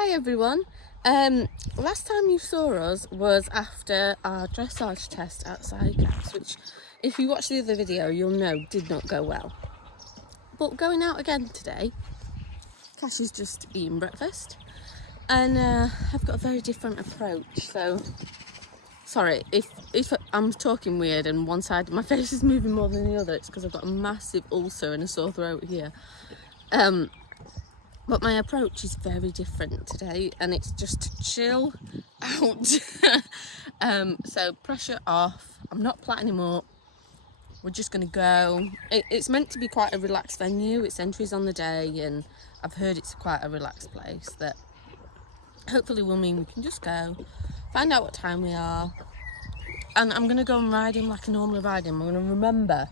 Hi everyone. Last time you saw us was after our dressage test at Cass, which if you watch the other video you'll know did not go well. But going out again today, Cass is just eating breakfast and I've got a very different approach. So sorry if I'm talking weird and one side of my face is moving more than the other, it's because I've got a massive ulcer and a sore throat here. But my approach is very different today, and it's just to chill out. So pressure off. I'm not platting him up. We're just going to go. It's meant to be quite a relaxed venue. It's entries on the day, and I've heard it's quite a relaxed place that hopefully will mean we can just go, find out what time we are, and I'm going to go and ride him like I normally ride him. I'm going to remember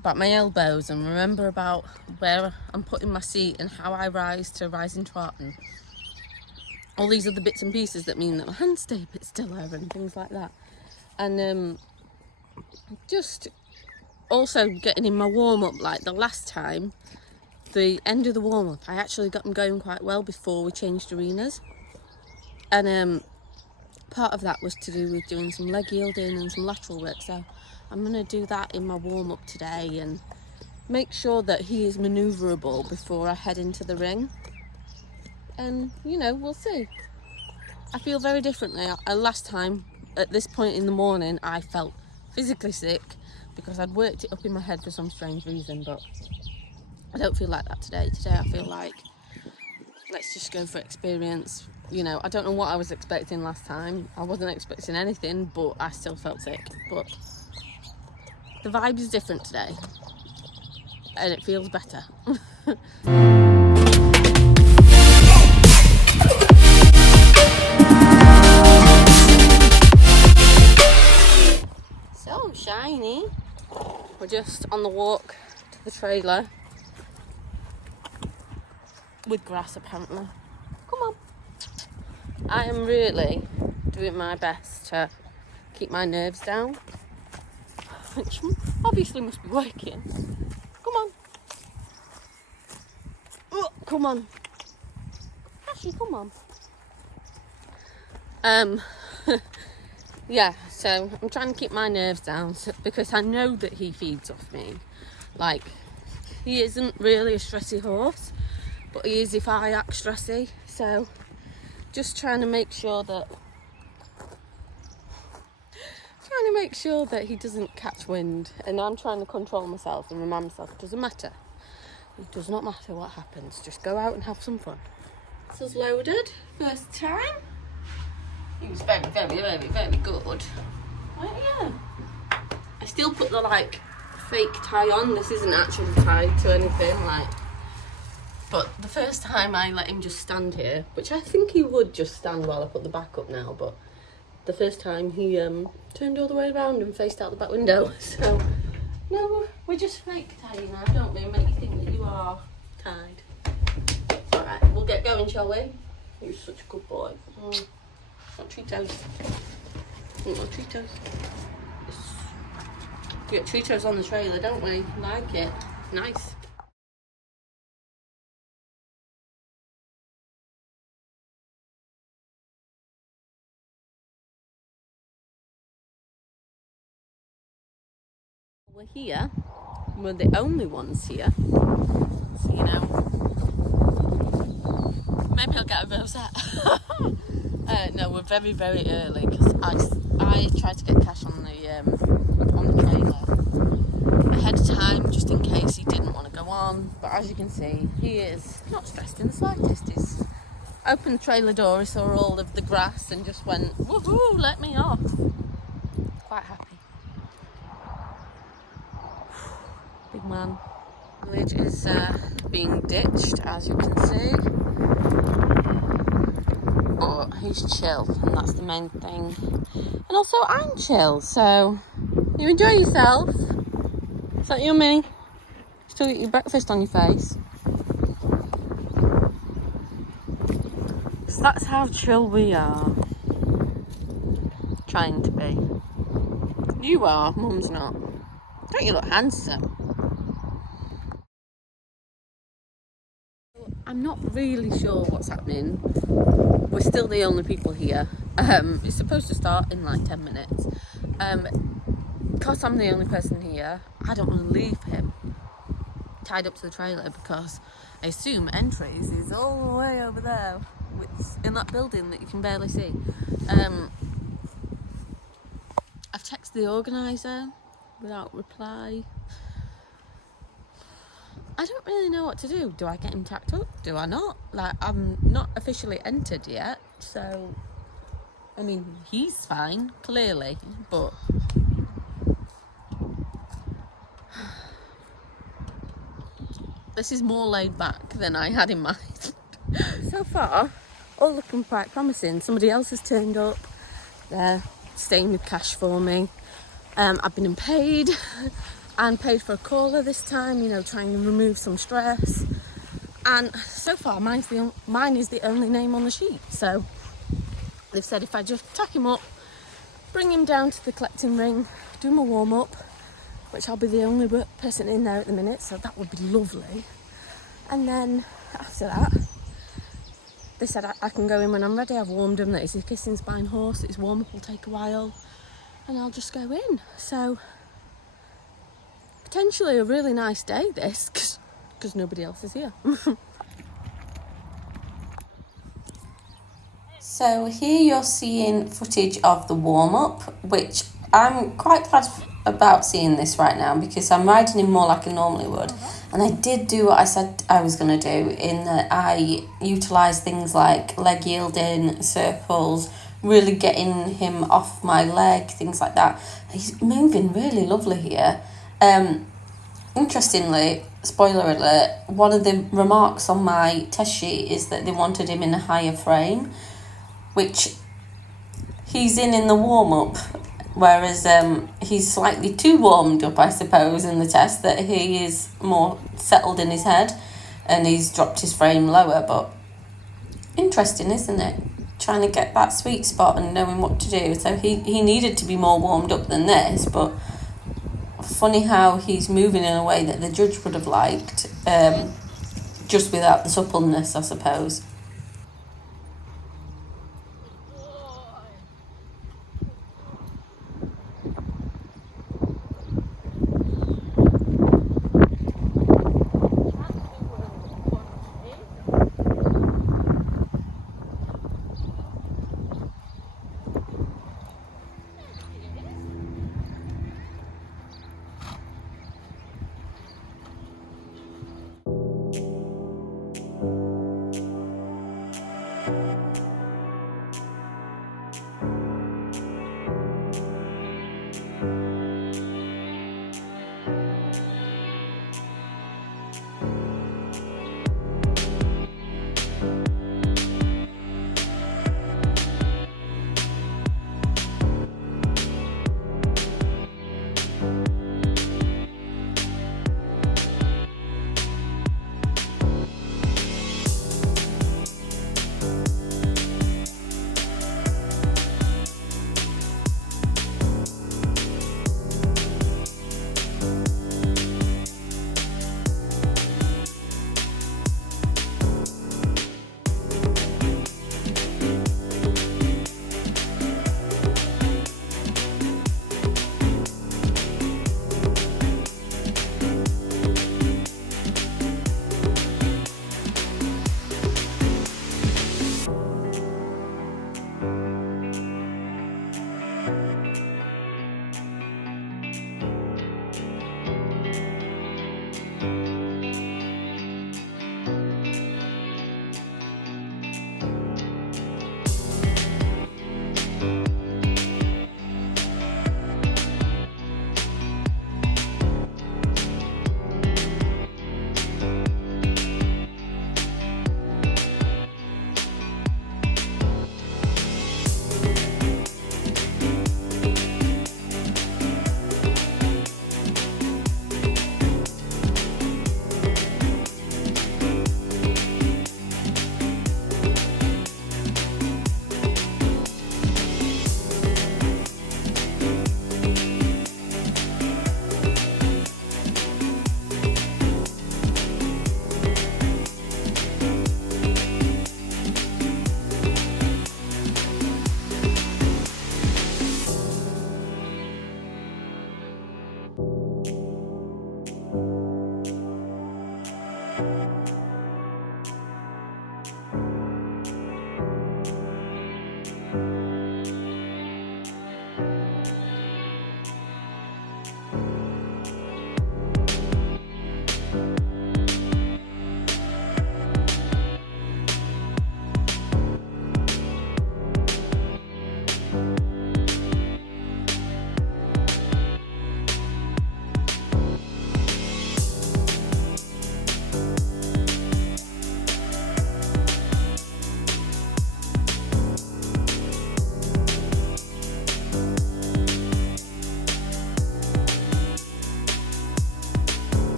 about my elbows and remember about where I'm putting my seat and how I rise to rising trot and all these other bits and pieces that mean that my hands stay a bit stiller and things like that. And just also getting in my warm-up. Like the last time, the end of the warm-up, I actually got them going quite well before we changed arenas, and part of that was to do with doing some leg yielding and some lateral work. So I'm going to do that in my warm-up today and make sure that he is manoeuvrable before I head into the ring. And, you know, we'll see. I feel very differently. Last time, at this point in the morning, I felt physically sick because I'd worked it up in my head for some strange reason, but I don't feel like that today. Today I feel like, let's just go for experience. You know, I don't know what I was expecting last time. I wasn't expecting anything, but I still felt sick. But the vibe is different today, and it feels better. So shiny. We're just on the walk to the trailer with grass apparently. Come on. I am really doing my best to keep my nerves down, which obviously must be working. Come on. Oh, come on. Ashley, come on. Yeah, so I'm trying to keep my nerves down because I know that he feeds off me. Like, he isn't really a stressy horse, but he is if I act stressy. So just trying to make sure that he doesn't catch wind, and I'm trying to control myself and remind myself it doesn't matter. It does not matter what happens. Just go out and have some fun. This is loaded. First time. He was very, very, very, very good. Yeah. I still put the fake tie on. This isn't actually tied to anything. But the first time I let him just stand here, which I think he would just stand while I put the back up now, but the first time he turned all the way around and faced out the back window. So, no, we're just fake tying now, don't we? Make you think that you are tied. Alright, we'll get going, shall we? You're such a good boy. Want Cheetos? Want more Cheetos? Yes. We got Cheetos on the trailer, don't we? Like it. Nice. We're here. We're the only ones here. So, you know, maybe I'll get a bit upset. No, we're very, very early because I tried to get Cash on the trailer ahead of time just in case he didn't want to go on. But as you can see, he is not stressed in the slightest. He's opened the trailer door, he saw all of the grass and just went, woohoo, let me off. Quite happy. Big man. The village is being ditched, as you can see. But he's chill, and that's the main thing. And also, I'm chill, so you enjoy yourself. Is that yummy? Still get your breakfast on your face. So that's how chill we are. Trying to be. You are, Mum's not. Don't you look handsome? I'm I'm not really sure what's happening. We're still the only people here. It's supposed to start in like 10 minutes. Because I'm the only person here, I don't want to leave him tied up to the trailer, because I assume entries is all the way over there, in that building that you can barely see. I've texted the organiser without reply. I don't really know what to do. Do I get him tacked up? Do I not? Like, I'm not officially entered yet, so I mean, he's fine, clearly, but this is more laid back than I had in mind. So far, all looking quite promising. Somebody else has turned up. They're staying with cash for me. I've been paid and paid for a caller this time, you know, trying to remove some stress. And so far, mine is the only name on the sheet. So they've said if I just tack him up, bring him down to the collecting ring, do my warm-up, which I'll be the only person in there at the minute, so that would be lovely. And then after that, they said I can go in when I'm ready. I've warmed him that he's a kissing spine horse, his warm-up will take a while, and I'll just go in. So potentially a really nice day, this, because nobody else is here. So here you're seeing footage of the warm-up, which I'm quite glad about seeing this right now, because I'm riding him more like I normally would. And I did do what I said I was going to do, in that I utilised things like leg yielding, circles, really getting him off my leg, things like that. He's moving really lovely here. Interestingly, spoiler alert, one of the remarks on my test sheet is that they wanted him in a higher frame, which he's in the warm-up, whereas he's slightly too warmed up, I suppose, in the test, that he is more settled in his head and he's dropped his frame lower. But interesting, isn't it? Trying to get that sweet spot and knowing what to do. So he needed to be more warmed up than this, but funny how he's moving in a way that the judge would have liked, just without the suppleness, I suppose.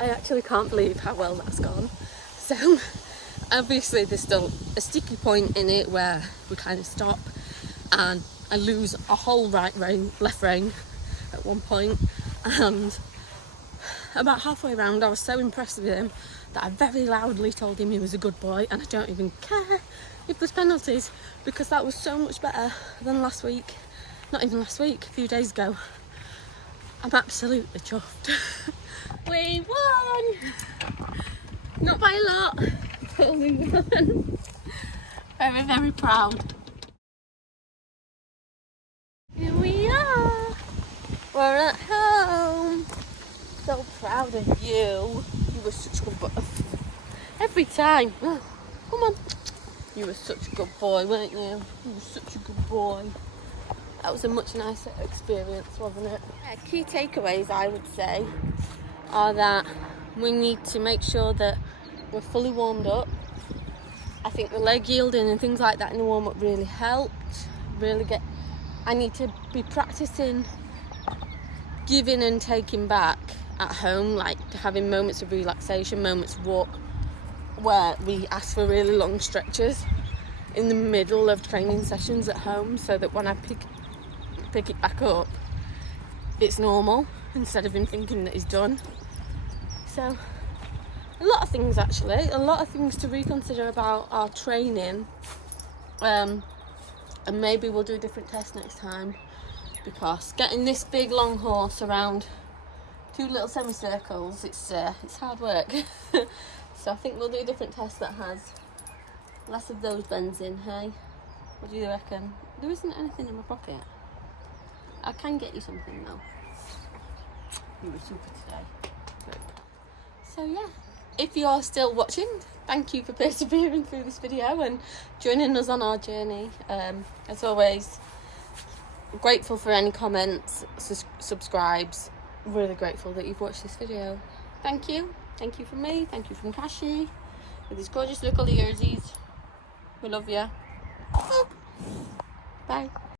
I actually can't believe how well that's gone. So obviously there's still a sticky point in it where we kind of stop and I lose a whole right rein, left rein at one point, and about halfway around I was so impressed with him that I very loudly told him he was a good boy, and I don't even care if there's penalties because that was so much better than last week. Not even last week, a few days ago. I'm absolutely chuffed. We won! Not by a lot, but we won. Very, very proud. Here we are. We're at home. So proud of you. You were such a good boy. Every time. Come on. You were such a good boy, weren't you? You were such a good boy. That was a much nicer experience, wasn't it? Yeah, key takeaways, I would say, are that we need to make sure that we're fully warmed up. I think the leg yielding and things like that in the warm-up really helped. I need to be practicing giving and taking back at home, like having moments of relaxation, moments of walk, where we ask for really long stretches in the middle of training sessions at home, so that when I pick it back up, it's normal instead of him thinking that he's done. So a lot of things to reconsider about our training, and maybe we'll do a different test next time, because getting this big long horse around 2 little semicircles, it's hard work. So I think we'll do a different test that has less of those bends in. Hey, what do you reckon? There isn't anything in my pocket. I can get you something though. You were super today. Good. So yeah, if you're still watching, thank you for persevering through this video and joining us on our journey. As always, grateful for any comments, subscribes. Really grateful that you've watched this video. Thank you. Thank you from me. Thank you from Kashi with his gorgeous little earsies. We love you. Bye.